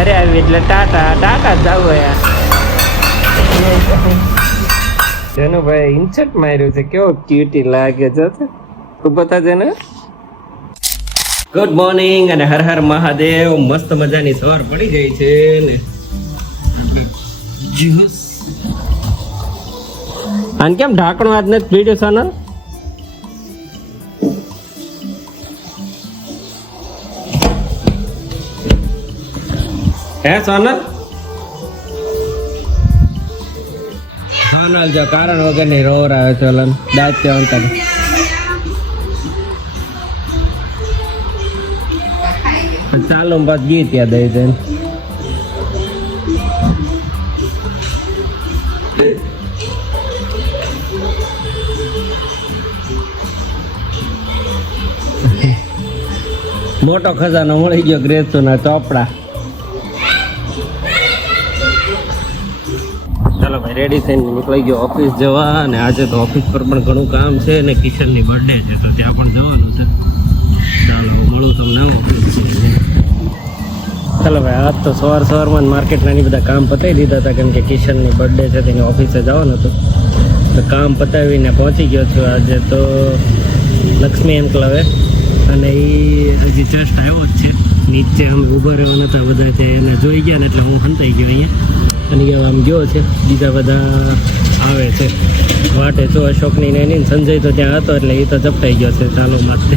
ઘરે આવી એટલે ટાટા જાવ જેનું ભાઈ ઇન્સર્ટ માર્યું છે, કેવો ક્યુટી લાગે છે તો બતા જેને. ગુડ મોર્નિંગ અને હર હર મહાદેવ. મસ્ત મજાની સવાર પડી ગઈ છે ને આને કેમ ઢાંકણું આજ નથી પીડ્યું સોનલ? હે સોનલ? સોનલ જો કારણ વગર ની રોર આવે છે ઓલન દાંત ચાવતા. ચાલો બાદ ગીત યાદ આવી જાય. મોટો ખજાનો મળી ગયો ગ્રેસો ના ચોપડા. ચાલો ભાઈ રેડી થઈને નીકળી ગયો ઓફિસ જવા. અને આજે તો ઓફિસ પર પણ ઘણું કામ છે ને કિશનની બર્થડે છે તો ત્યાં પણ જવાનું છે. ચાલો મળું તમને ઓફિસ. ચાલો ભાઈ આજ તો સવારમાં માર્કેટના એની બધા કામ પતાવી દીધા હતા કેમ કે કિશનની બર્થડે છે તેની ઓફિસે જવાનું હતું તો કામ પતાવીને પહોંચી ગયો છું આજે તો લક્ષ્મી એન્કલાવે. અને એ હજી જસ્ટ આવ્યો જ છે. નીચે અમે ઊભા રહેવાના હતા બધા છે એને જોઈ ગયા ને એટલે હું હંતાઈ ગયો અહીંયા. અને આમ ગયો છે બીજા બધા આવે છે વાટે જો અશોકની ને એની સંજય તો ત્યાં હતો એટલે એ તો ઝપટાઈ ગયો છે. ચાલો માથે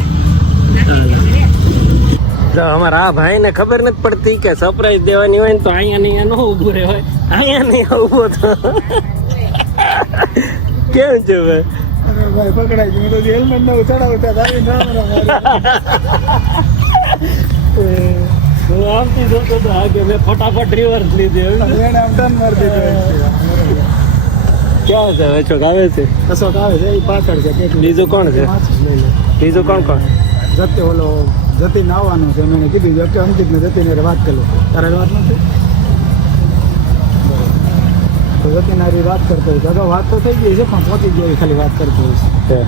અમારા આ ભાઈને ખબર નથી પડતી કે સરપ્રાઈઝ દેવાની હોય ને તો અહીંયા ને અહીંયા ન ઊભું રહે હોય. અહીંયા નહીં ઊભો તો કેમ છે ભાઈ? ભાઈ પકડાઈ ગયું તો હેલ્મેટ નવું ચડાવતા હું આવતી જોતો તો આગે મેં ફટાફટ રિવર્સ લીધી. એને આમ ટર્ન મારી દીધું. ક્યાં છે અશોક આવે છે? અશોક આવે છે એ પાછળ છે. બીજું કોણ છે? બીજું કોણ? જતે ઓલો જતીને આવવાનું છે. મેં કીધું કે અંકિતને જતીને વાત કરું. તારે વાત નથી તો જતીને વાત કરતો હોય. અગાઉ વાત તો થઈ ગઈ છે પણ પહોંચી ગઈ ખાલી વાત કરતો હોય છે.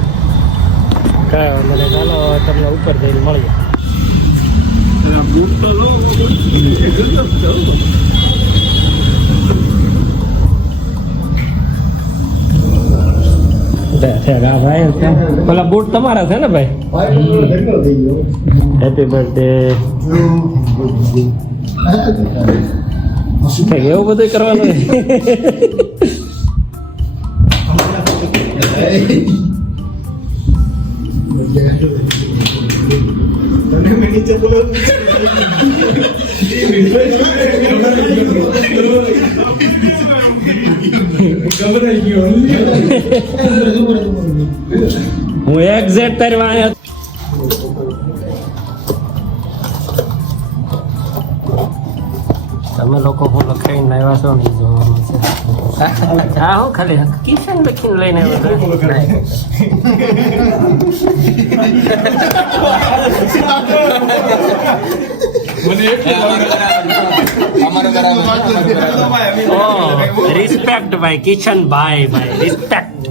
કાંઈ મને ચાલો તમને ઉપર જઈને મળીએ. પેલા બૂટ તમારા છે ને ભાઈ? Happy birthday. એવું બધું કરવાનું હું એક્ઝેક્ટ તારી વાંહે તમે લોકો હું લખાઈને આવ્યા છો ને જોવાનું છે. હા હું ખાલી કિશન લખીને લઈને આવ્યો. રિસ્પેક્ટ ભાઈ કિશન ભાઈ respect.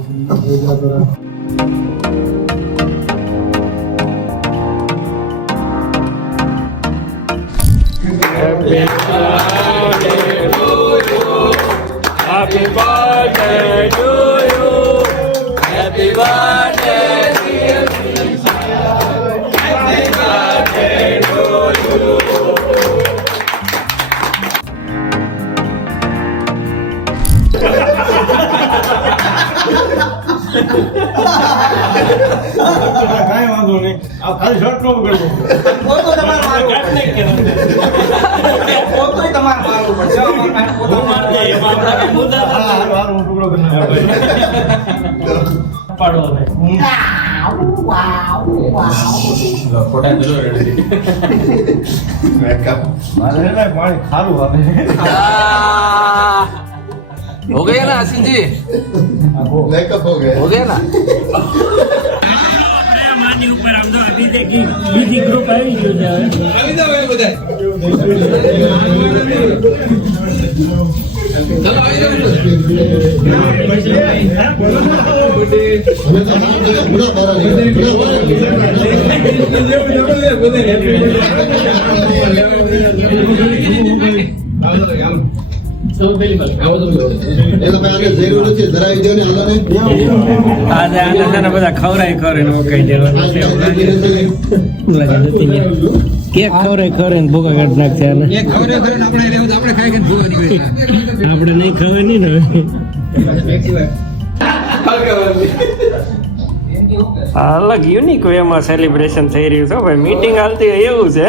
Happy birthday to you. Happy birthday dear Kishan. Happy birthday to you. કાંઈ વાંધો નહીં. આ ખાલી શર્ટ નો કરવો. ફોટો તમારે મારવો પડશે. ફોટો તમારે મારવો પડશે. ફોટો મારજે. આપણા મુદ્દા હારું ટુકડો કરી નાખો. પાડો ને. વાવ. ફોટા ચલો રેડી. મેકઅપ. મારે ને પાણી ખારું આવે. हो गया ना आसिन जी? मेकअप हो गया ना? માની ઉપર આમ તો અભી દેખી બીજી ગ્રુપ આવી ગયું છે. આવી જાવ એ બધા. ચલો આવી જાવ. આજે આને તને બધા ખવરાય કરે ને ઓકે દેવાનું છે એવું લાગે નથી ને કેક ખવરાય કરે ને ભૂખા કાઢ નાખશે આને આપણે નહીં ખવાય નહીં ને અલગ યુનિક વેમાં સેલિબ્રેશન થઈ રહ્યું છે ભાઈ મીટિંગ હાલતી હોય એવું છે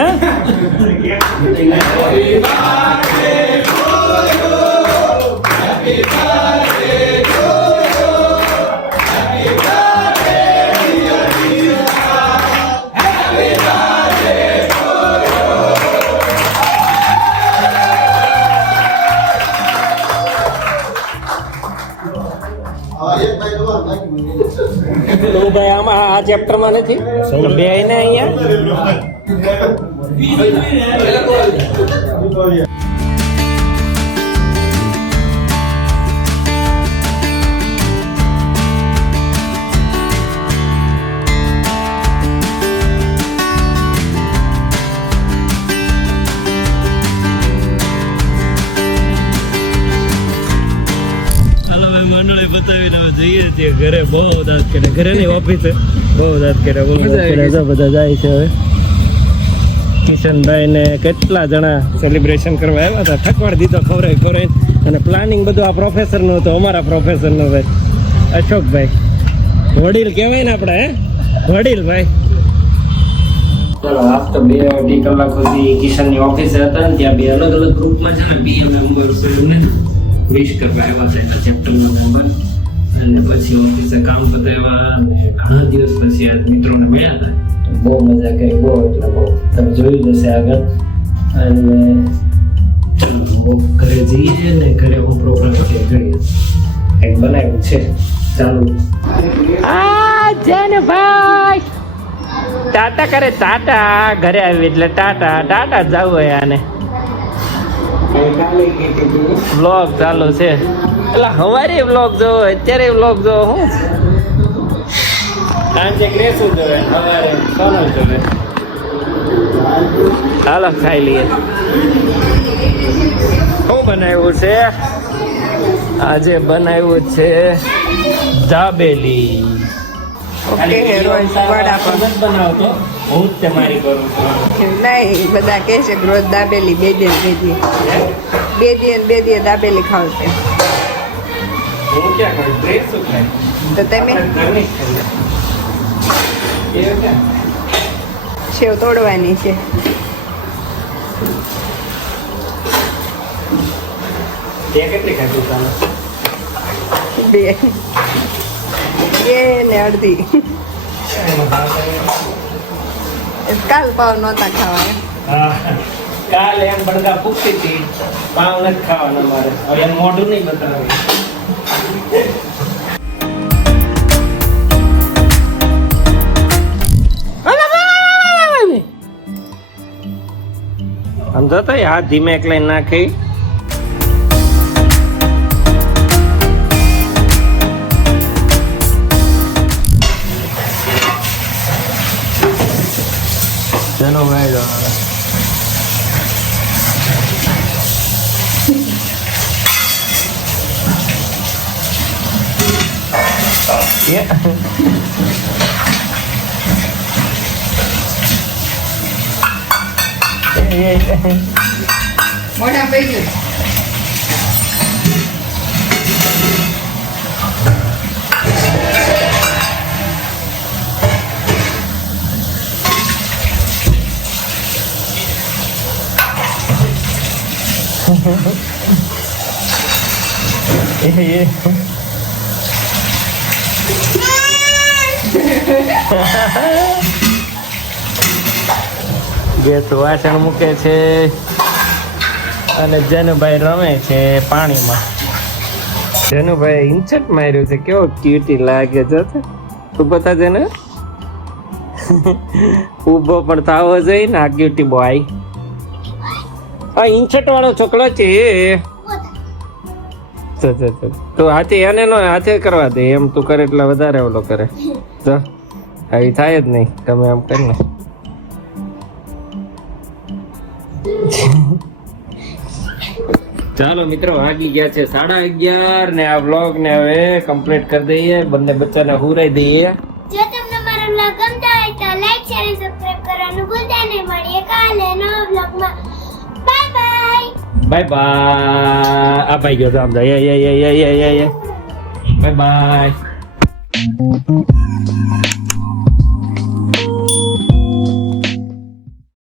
તો ભાઈ આમાં આ ચેપ્ટર માં નથી તો બે ને અહીંયા જઈએ છીએ ઘરે બહુ દાંત કરે ઘરે ની ઓફિસે બહુ દાંત કરે બધા જાય છે હવે કિશનભાઈ ને કેટલા જણા સેલિબ્રેશન કરવા આવ્યા હતા ઠકવાડ દીધો ખવરાય અને પ્લાનિંગ બધું આ પ્રોફેસર નું હતું અમારા પ્રોફેસર નું ભાઈ અશોકભાઈ વડીલ કહેવાય ને આપણે વડીલ ભાઈ ચાલો આજ તો 2-2.5 કલાક સુધી કિશનની ઓફિસે હતા ને ત્યાં બે અલગ અલગ ગ્રુપમાં છે ને બીએ મેમ્બર્સ એમને વિશ કરવા આવ્યા હતા ચેપ્ટરના મેમ્બર અને પછી ઓફિસે કામ પતાવ્યા અને ઘણા દિવસ પછી આજ મિત્રોને મળ્યા હતા બહુ મજા કરી બહુ એટલે બહુ તમે જોયું જશે આગળ અને ચાલો ઘરે જઈએ ને ઘરે હું પ્રોગ્રામ કરીએ કંઈક બનાવ્યું છે ચાલુ ભાઈ ટાટા કરે ટાટા ઘરે આવી એટલે ટાટા જવું હોય આને વ્લોગ ચાલુ છે એટલે હવારે વ્લોગ જોવો અત્યારે વ્લોગ જોવો હું સાંજે ગ્રેસું જોવે સવારે સોનલ જોવે હાલો ખાઈ લઈએ શું બનાવ્યું છે આજે બનાવ્યું છે દાબેલી ઓકે રોજ વડાપાવ બનાવતો હું જ તમારી કરું છું નહીં બધા કહે છે રોજ દાબેલી બે દિન દાબેલી ખાવ છે હું ક્યાં કરું બ્રેક શું ખાય તો તમે ઘરની જ ખાઈએ. એવું ક્યાં? સેવ તોડવાની છે તે કેટલી ખાધી તમે? બે ને અડધી કાલ પાવ નહોતા ખાવા હા કાલે એમ બળગા પૂછતી હતી પાવ નથી ખાવાના મારે હવે એમ મોઢું નહીં બતાવે સમજો તો હાથ ધીમે એકલા નાખી ચલો ભાઈ મોઢા પડી ગયું ગેસ વાસણ મૂકે છે અને જનુભાઈ રમે છે પાણીમાં જનુભાઈ ઇન્સર્ટ માર્યું છે કેવો ક્યુટી લાગે છે તું બતા જેને ઊભો પણ થાવો જોઈએ ને આ ક્યુટી બોય આ ઇન્સર્ટ વાળો છોકરો છે તો હાથે એને નો હાથે કરવા દે એમ તું કરે એટલે વધારે ઓલો કરે તો આવી થાય જ નહીં તમે એમ કરીને ચાલો મિત્રો વાગી ગયા છે 11:30 ને આ વ્લોગ ને હવે કમ્પ્લીટ કરી દઈએ, બંને બચ્ચાને હુરાઈ દઈએ. જો તમને મારો વ્લોગ ગમતો હોય તો લાઈક શેર અને સબસ્ક્રાઇબ કરવાનું ભૂલતા નહીં. મળીએ કાલે નવા વ્લોગમાં. Bye bye. Bye bye. આ ભાઈ ગયો તો આમ જાય. Bye bye.